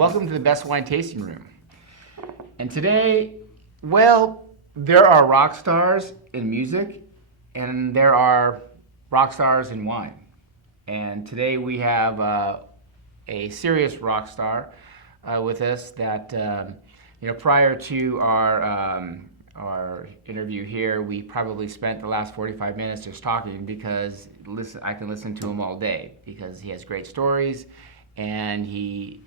Welcome to the Best Wine Tasting Room. And today, well, there are rock stars in music and there are rock stars in wine. And today we have a serious rock star with us that, prior to our interview here, we probably spent the last 45 minutes just talking because I can listen to him all day because he has great stories and he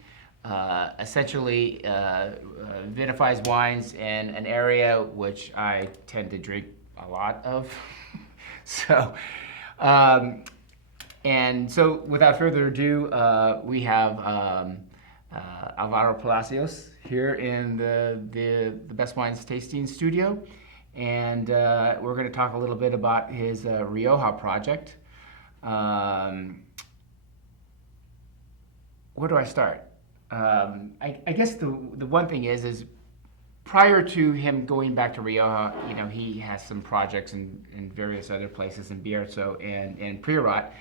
essentially vinifies wines in an area which I tend to drink a lot of. So without further ado, we have Alvaro Palacios here in the Best Wines Tasting Studio. And we're going to talk a little bit about his Rioja project. Where do I start? I guess the one thing is prior to him going back to Rioja, he has some projects in various other places in Bierzo and Priorat.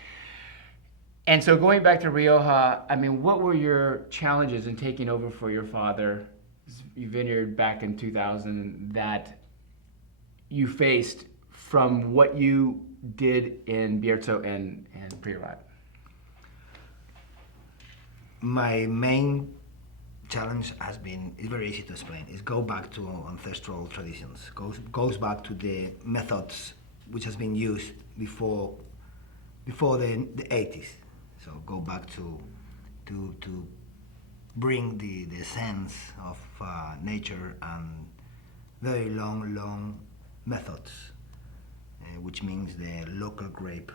And so going back to Rioja, what were your challenges in taking over for your father's vineyard back in 2000 that you faced from what you did in Bierzo and Priorat? My main challenge has been, it's very easy to explain, is go back to ancestral traditions, goes back to the methods which has been used before the 80s. So go back to bring the sense of nature and very long methods, which means the local grape,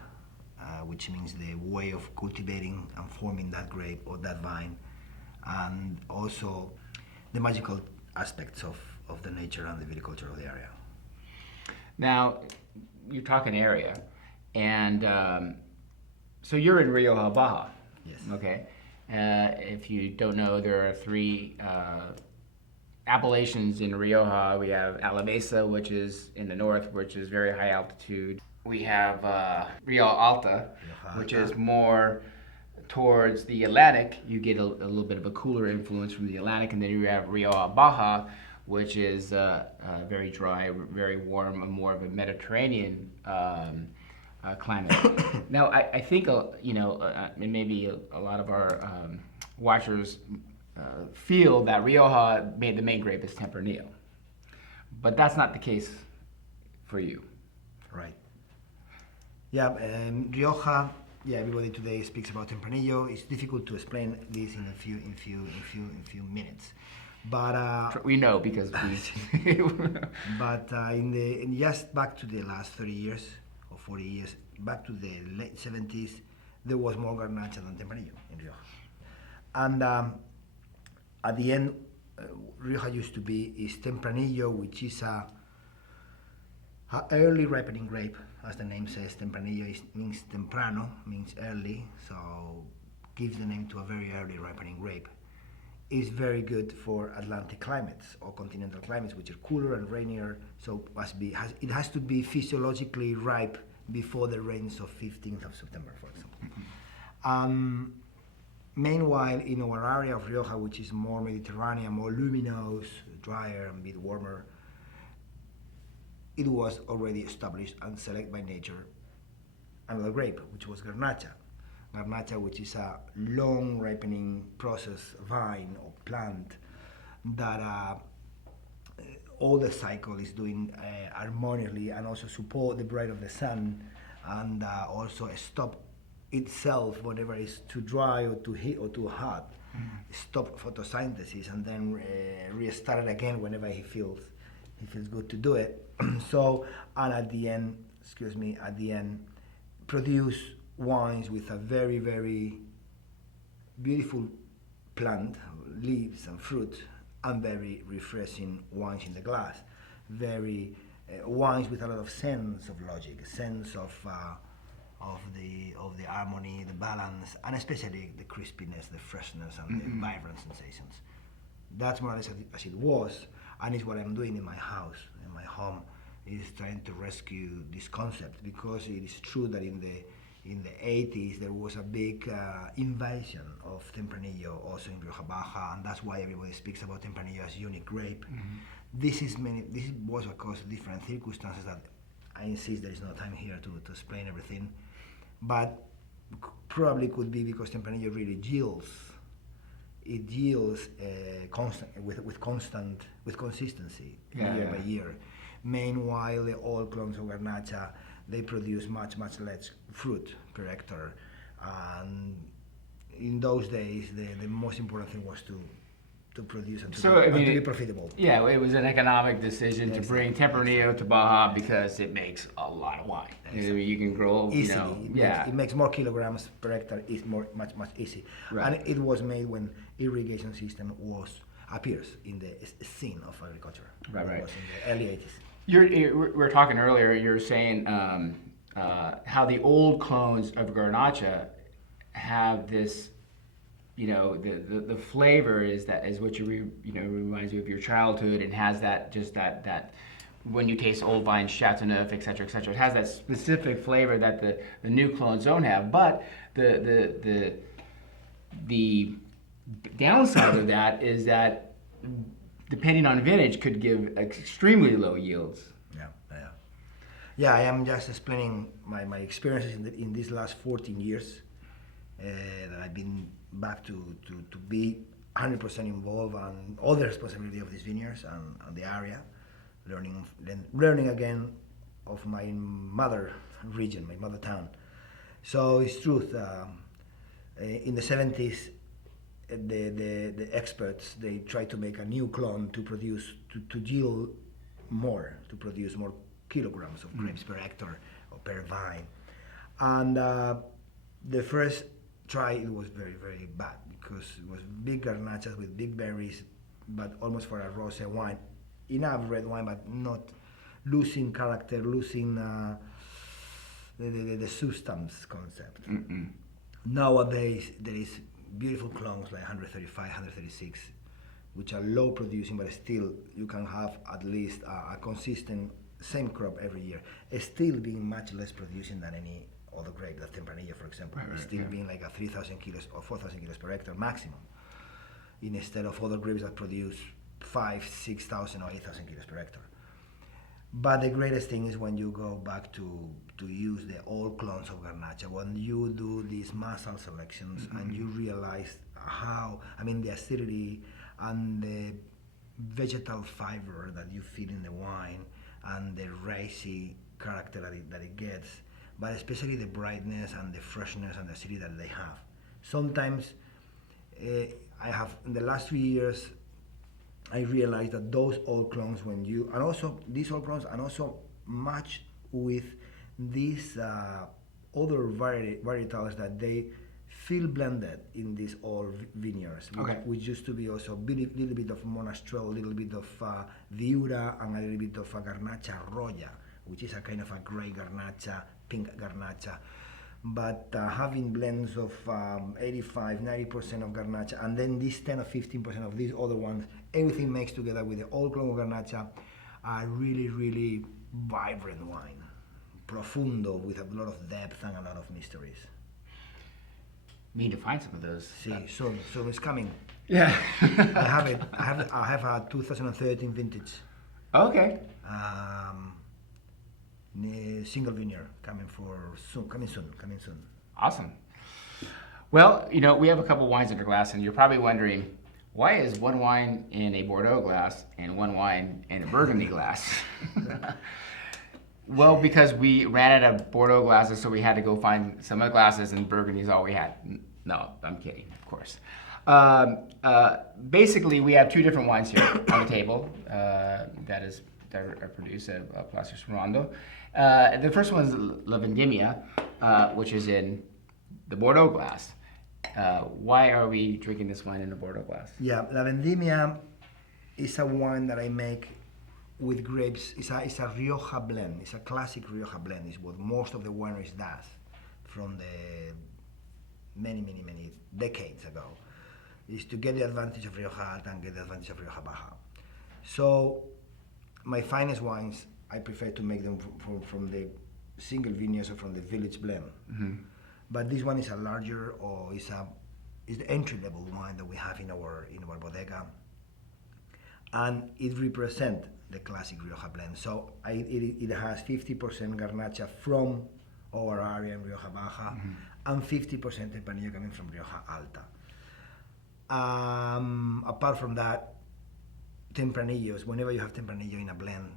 which means the way of cultivating and forming that grape or that vine, and also the magical aspects of the nature and the viticulture of the area. Now, you're talking area, and so you're in Rioja Baja. Yes. Okay. If you don't know, there are three appellations in Rioja. We have Alavesa, which is in the north, which is very high altitude. We have Rioja Alta, which is more towards the Atlantic. You get a little bit of a cooler influence from the Atlantic, and then you have Rioja Baja, which is very dry, very warm, and more of a Mediterranean climate. Now, I think maybe a lot of our watchers feel that Rioja the main grape is Tempranillo, but that's not the case for you. Right. Yeah, Rioja. Yeah, everybody today speaks about Tempranillo. It's difficult to explain this in a few minutes, but we know because we. But in just back to the last 30 years or 40 years, back to the late 70s, there was more Garnacha than Tempranillo in Rioja, and at the end, Rioja used to be Tempranillo, which is a early ripening grape. As the name says, Tempranillo means temprano, means early, so gives the name to a very early ripening grape. It's very good for Atlantic climates or continental climates, which are cooler and rainier, so it has to be physiologically ripe before the rains of 15th of September, for example. Meanwhile, in our area of Rioja, which is more Mediterranean, more luminous, drier, and a bit warmer, it was already established and selected by nature another grape, which was Garnacha. Garnacha, which is a long ripening process vine or plant that all the cycle is doing harmoniously and also support the bright of the sun and also stop itself whenever it's too dry or too heat or too hot. Stop photosynthesis and then restart it again whenever he feels good to do it. So, and at the end, produce wines with a very, very beautiful plant, leaves and fruit, and very refreshing wines in the glass. Very wines with a lot of sense of logic, sense of the harmony, the balance, and especially the crispiness, the freshness, and the vibrant sensations. That's more or less as it was, and it's what I'm doing in my house, in my home, is trying to rescue this concept, because it is true that in in the 80s, there was a big invasion of Tempranillo also in Rioja Baja, and that's why everybody speaks about Tempranillo as unique grape. This was because of different circumstances that I insist there is no time here to explain everything, but probably could be because Tempranillo really yields. It yields with consistency year by year. Meanwhile, the old clones of Garnacha, they produce much less fruit per hectare, and in those days the most important thing was to produce and to be profitable. Yeah, it was an economic decision to bring Tempranillo to Baja because it makes a lot of wine. Exactly. You can grow easily. It makes more kilograms per hectare. It's much easy. Right. And it was made when irrigation system appears in the scene of agriculture. Right. It was in the early 80s. We were talking earlier. You were saying how the old clones of Garnacha have this. The flavor is what reminds you of your childhood, and has that when you taste old vine, Chateauneuf, et cetera, it has that specific flavor that the new clones don't have. But the downside of that is that depending on vintage could give extremely low yields. Yeah, I am just explaining my experiences in these last 14 years that I've been back to be 100% involved on all the responsibility of these vineyards and the area, learning again of my mother region, my mother town. So it's truth. In the 70s, the experts, they tried to make a new clone to produce to yield more, to produce more kilograms of grapes per hectare or per vine, and the first try, it was very bad because it was big garnachas with big berries, but almost for a rosé wine, enough red wine, but not losing character, losing the substance concept. Nowadays there is beautiful clones like 135, 136, which are low producing, but still you can have at least a consistent same crop every year, still being much less producing than any other grape. That Tempranillo, for example, is still being like a 3,000 kilos or 4,000 kilos per hectare maximum, instead of other grapes that produce 5,000, 6,000 or 8,000 kilos per hectare. But the greatest thing is when you go back to use the old clones of Garnacha, when you do these muscle selections and you realize the acidity and the vegetal fiber that you feel in the wine and the racy character that it gets, but especially the brightness and the freshness and the acidity that they have. Sometimes I have, in the last 3 years, I realized that those old clones, these old clones, and also match with these other varietals that they feel blended in these old vineyards, which used to be also a little bit of Monastrell, a little bit of Viura, and a little bit of Garnacha Roya, which is a kind of a gray Garnacha, pink Garnacha, but having blends of 85, 90% of Garnacha, and then this 10 or 15% of these other ones, everything mixed together with the old clone of Garnacha, a really vibrant wine, profundo, with a lot of depth and a lot of mysteries. We need to find some of those. Soon it's coming. Yeah. I have it. I have a 2013 vintage. Okay. Single vineyard coming soon. Awesome. Well, we have a couple wines in our glass, and you're probably wondering, why is one wine in a Bordeaux glass and one wine in a Burgundy glass? Well, because we ran out of Bordeaux glasses, so we had to go find some of the glasses, and Burgundy is all we had. No, I'm kidding, of course. Basically, we have two different wines here on the table that are produced at Palacios Rondo. The first one is La Vendimia, which is in the Bordeaux glass. Why are we drinking this wine in a Bordeaux glass? Yeah, La Vendimia is a wine that I make with grapes. It's a Rioja blend. It's a classic Rioja blend. It's what most of the wineries does from the many decades ago. Is to get the advantage of Rioja Alta and get the advantage of Rioja Baja. So my finest wines, I prefer to make them from the single vineyards or from the village blend. But this one is a larger, or is the entry level wine that we have in our bodega, and it represents the classic Rioja blend. So it has 50% Garnacha from our area in Rioja Baja, and 50% Tempranillo coming from Rioja Alta. Apart from that, Tempranillos, whenever you have Tempranillo in a blend,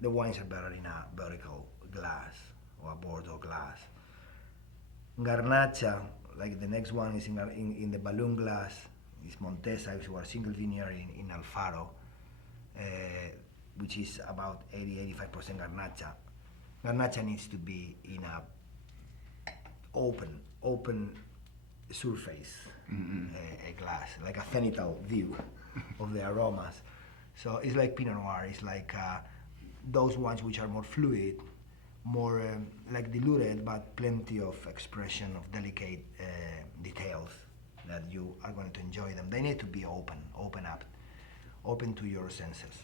the wines are better in a vertical glass or a Bordeaux glass. Garnacha, like the next one is in the balloon glass, is Montesa, which was a single vineyard in Alvaro, which is about 80-85% Garnacha. Garnacha needs to be in a open surface, a glass, like a zenithal view of the aromas. So it's like Pinot Noir. It's like those ones which are more fluid, more like diluted, but plenty of expression of delicate details that you are going to enjoy them. They need to be open up, open to your senses.